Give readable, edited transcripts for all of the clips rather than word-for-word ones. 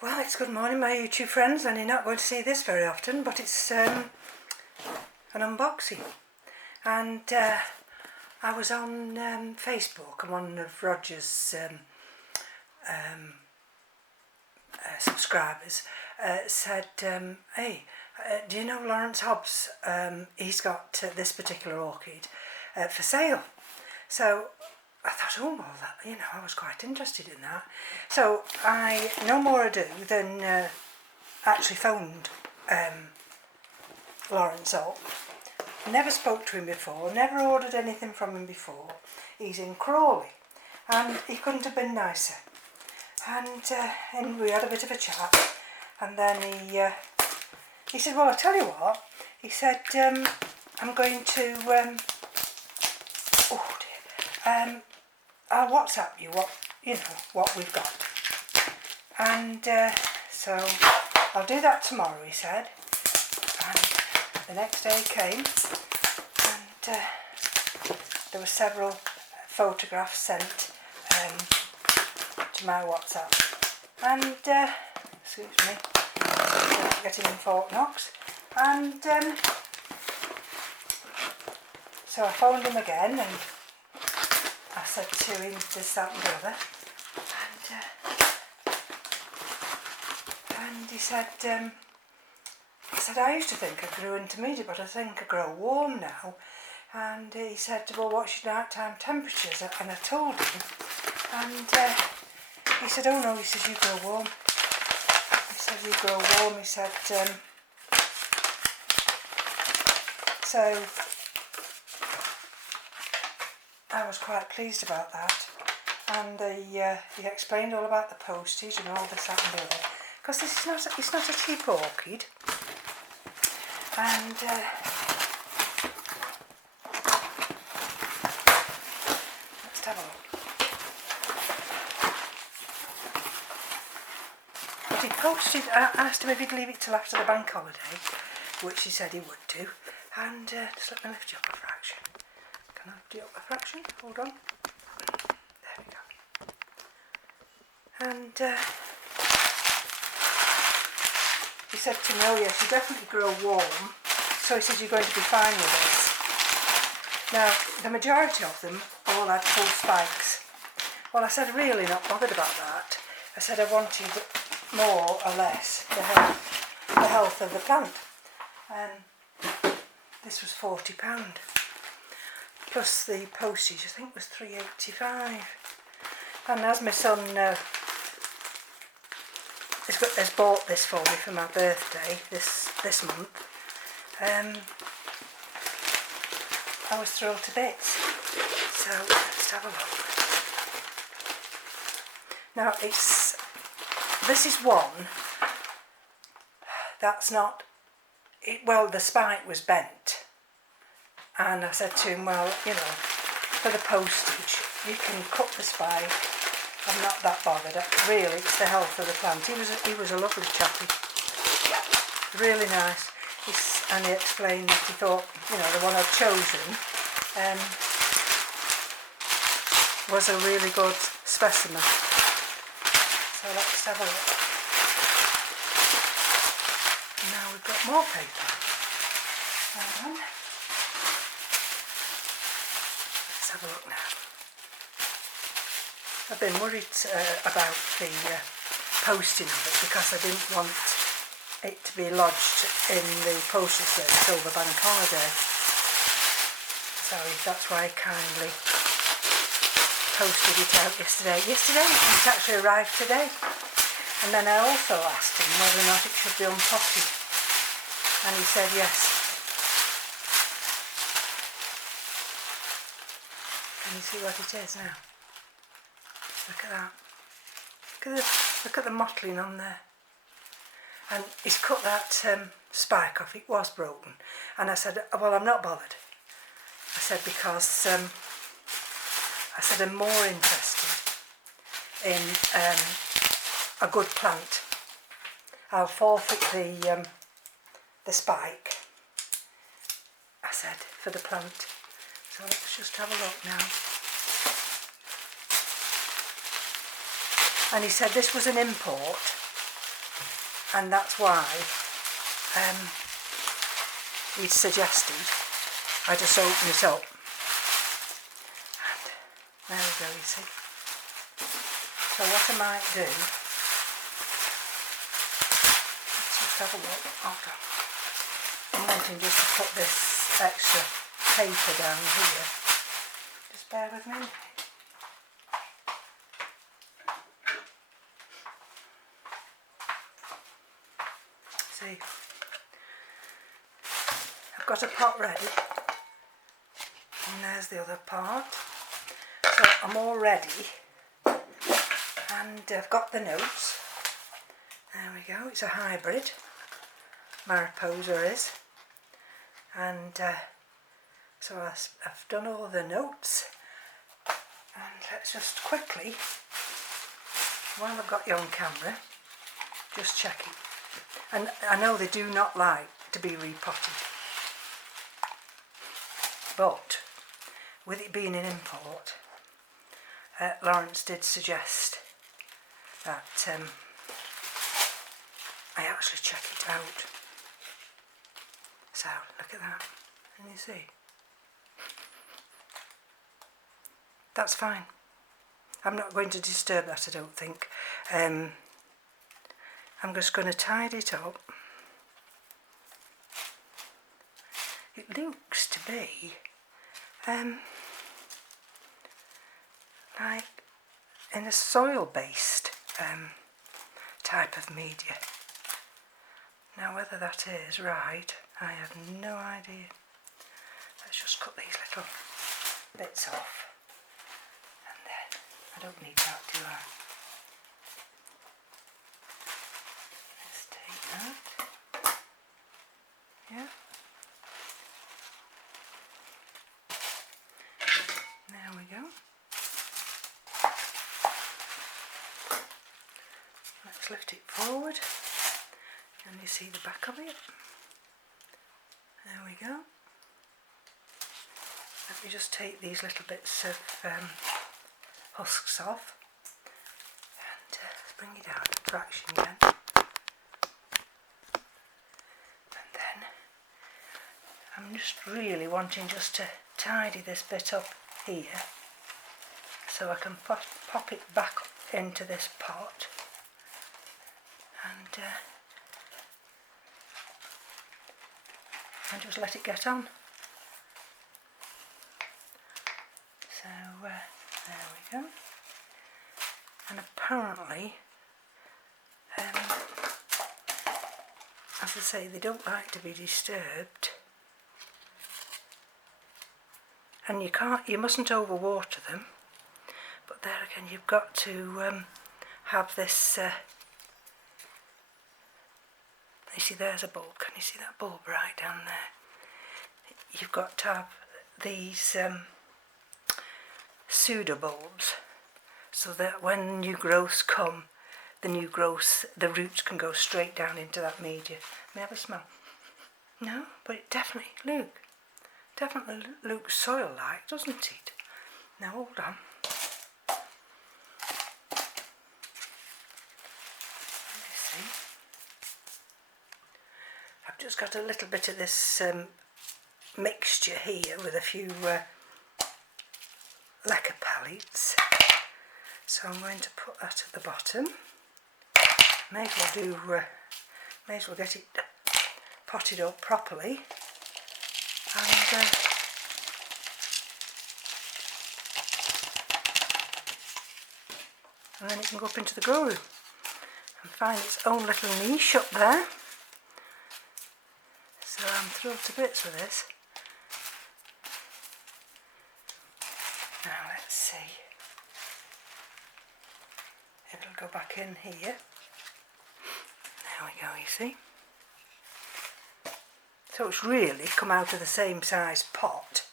Well, it's good morning, my YouTube friends, and you're not going to see this very often, but it's an unboxing. And I was on Facebook, and one of Roger's subscribers said, hey, do you know Lawrence Hobbs? He's got this particular orchid for sale. So I thought, oh well, I was quite interested in that. So I, no more ado than actually phoned Lawrence up. Never spoke to him before, never ordered anything from him before. He's in Crawley, and he couldn't have been nicer. And we had a bit of a chat, and then he said, well, I'll tell you what, he said, I'm going to, I'll WhatsApp you what we've got. And so I'll do that tomorrow, he said. And the next day came, and there were several photographs sent to my WhatsApp. And excuse me, getting in Fort Knox. And so I phoned him again, and I said to him this, that and the other, and he said, I used to think I grew intermediate, but I think I grow warm now. And he said, well, what's your nighttime temperatures? And I told him, and he said, oh no, he says, you grow warm. He said, you grow warm. He said, so I was quite pleased about that. And he explained all about the postage and all this, that and the other. Because this is it's not a cheap orchid. And let's have a look. But he posted, I asked him if he'd leave it till after the bank holiday, which he said he would do. And just let me lift you up a fraction. Can I lift you up a fraction? Hold on. There we go. And he said to me, oh yes, you definitely grow warm. So he said, you're going to be fine with this. Now, the majority of them all had full spikes. Well, I said, really not bothered about that. I said I wanted more or less the health of the plant. And this was £40. Plus the postage, I think, was £3.85. And as my son has bought this for me for my birthday this month, I was thrilled to bits. So let's have a look. Now this is one that's not. Well, the spike was bent, and I said to him, well, for the postage, you can cut the spike. I'm not that bothered. Really, it's the health of the plant. He was a lovely chappie, really nice. And he explained that he thought, the one I'd chosen was a really good specimen. So let's have a look. Now we've got more paper. Hold on. Let's have a look now. I've been worried about the posting of it, because I didn't want it to be lodged in the postal service over bank holiday. So that's why I kindly posted it out yesterday. It actually arrived today. And then I also asked him whether or not it should be unpotted. And he said yes. Can you see what it is now? Look at that. Look at the mottling on there. And he's cut that spike off. It was broken. And I said, well, I'm not bothered. I said, because I'm more interested in a good plant. I'll forfeit the spike, I said, for the plant. So let's just have a look now. And he said this was an import, and that's why we suggested I just open it up. And there we go, you see. So what I might do, let's just have a look. Hold on. I'm wanting just to put this extra paper down here. Just bear with me a minute. See, I've got a pot ready, and there's the other part. So I'm all ready, and I've got the notes. There we go, it's a hybrid, Mariposa is. And so I've done all the notes, and let's just quickly, while I've got you on camera, just check it. And I know they do not like to be repotted, but with it being an import, Lawrence did suggest that I actually check it out. So look at that, can you see? That's fine. I'm not going to disturb that, I don't think. I'm just going to tidy it up. It looks to be like in a soil-based type of media. Now whether that is right, I have no idea. Let's just cut these little bits off, and then I don't need that, do I? Let's take that. Yeah. There we go. Let's lift it forward. Can you see the back of it? There we go. Let me just take these little bits of husks off, and bring it down to fraction again. And then I'm just really wanting just to tidy this bit up here, so I can pop it back into this pot, and just let it get on. So there we go. And apparently, as I say, they don't like to be disturbed, and you mustn't overwater them. But there again, you've got to have this. You see, there's a bulb. Can you see that bulb right down there? You've got to have these pseudo bulbs, so that when new growths come, the roots can go straight down into that media. May I have a smell? No, but it definitely looks soil-like, doesn't it? Now hold on. Let me see. I've just got a little bit of this mixture here with a few lacquer pellets, so I'm going to put that at the bottom. May as well get it potted up properly, and then it can go up into the grow room and find its own little niche up there. So I'm thrilled to bits with this. Now let's see. It'll go back in here. There we go, you see. So it's really come out of the same size pot,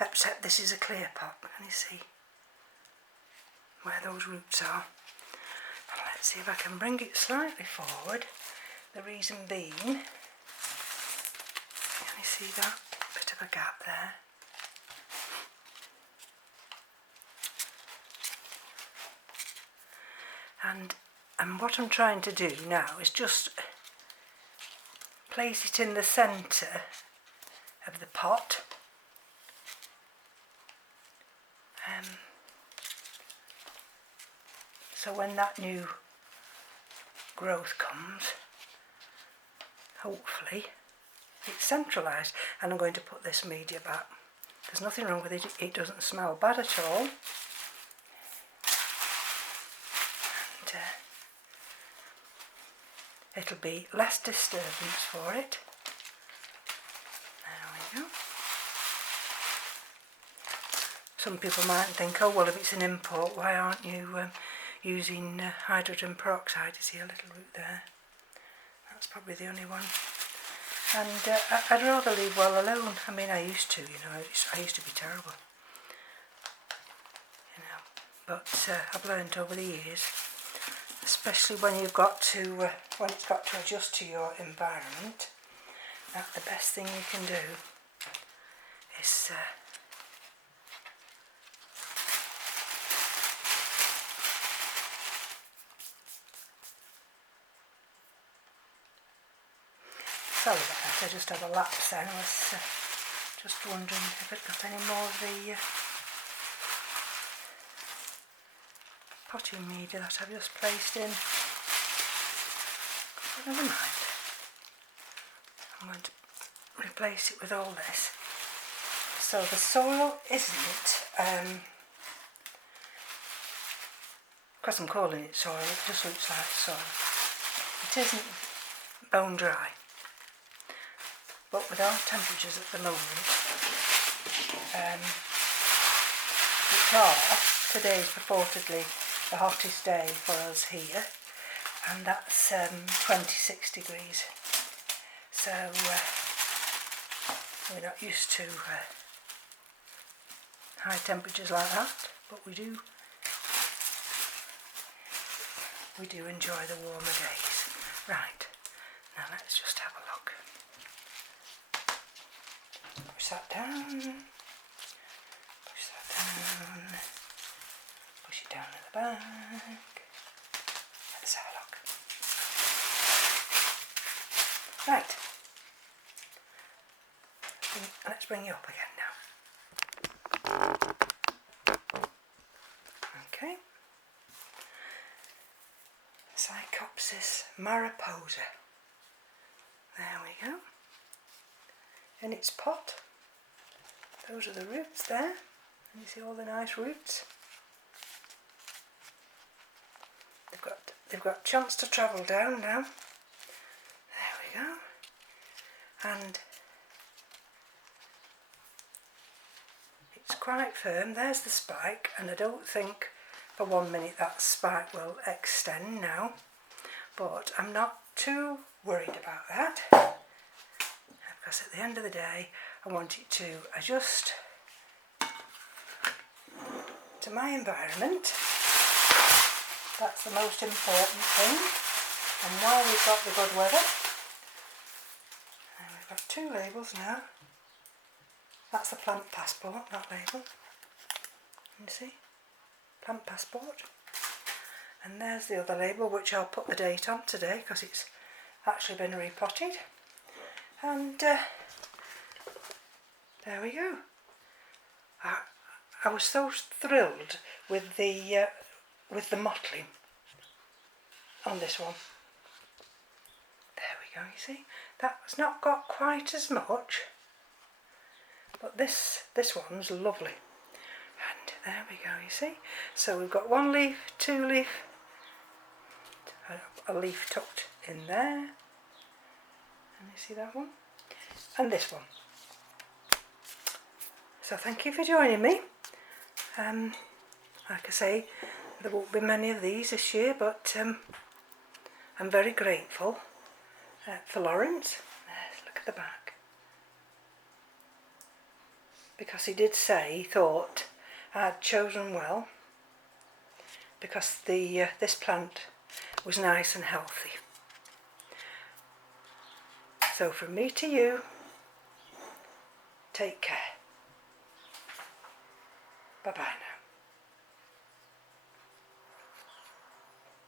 except this is a clear pot. Can you see where those roots are? And let's see if I can bring it slightly forward. The reason being, can you see that bit of a gap there? And And what I'm trying to do now is just place it in the centre of the pot. So when that new growth comes, hopefully it's centralised. And I'm going to put this media back. There's nothing wrong with it, it doesn't smell bad at all. And it'll be less disturbance for it. There we go. Some people might think, oh well, if it's an import, why aren't you using hydrogen peroxide? You see a little root there. That's probably the only one. And I'd rather leave well alone. I mean, I used to, you know, I used to be terrible. You know, but I've learned over the years, especially when you've got to, when it's got to adjust to your environment, that the best thing you can do is sorry about that, I just had a lapse then. I was just wondering if I'd got any more of the potting media that I've just placed in. But never mind. I'm going to replace it with all this. So the soil isn't, because I'm calling it soil, it just looks like soil. It isn't bone dry. But with our temperatures at the moment, which are, today is purportedly the hottest day for us here, and that's 26 degrees. So we're not used to high temperatures like that, but we do enjoy the warmer days. Right, now let's just have a look. Push that down, push that down, push it down at the back. Let's have a look. Right, let's bring you up again now. Okay. Psychopsis mariposa. There we go. In its pot. Those are the roots there. And you see all the nice roots. They've got a chance to travel down now. There we go. And it's quite firm. There's the spike, and I don't think for 1 minute that spike will extend now. But I'm not too worried about that, because at the end of the day I want it to adjust to my environment. That's the most important thing. And now we've got the good weather, and we've got 2 labels now. That's the plant passport, that label. You see? Plant passport. And there's the other label, which I'll put the date on today because it's actually been repotted. And there we go. I was so thrilled with the mottling on this one. There we go. You see, that's not got quite as much, but this one's lovely. And there we go. You see, so we've got 1 leaf, 2 leaf, a leaf tucked in there, and you see that one, and this one. So thank you for joining me. Like I say, there won't be many of these this year, but I'm very grateful for Lawrence. Let's look at the back, because he did say he thought I'd chosen well, because this plant was nice and healthy. So from me to you, take care. Bye bye now.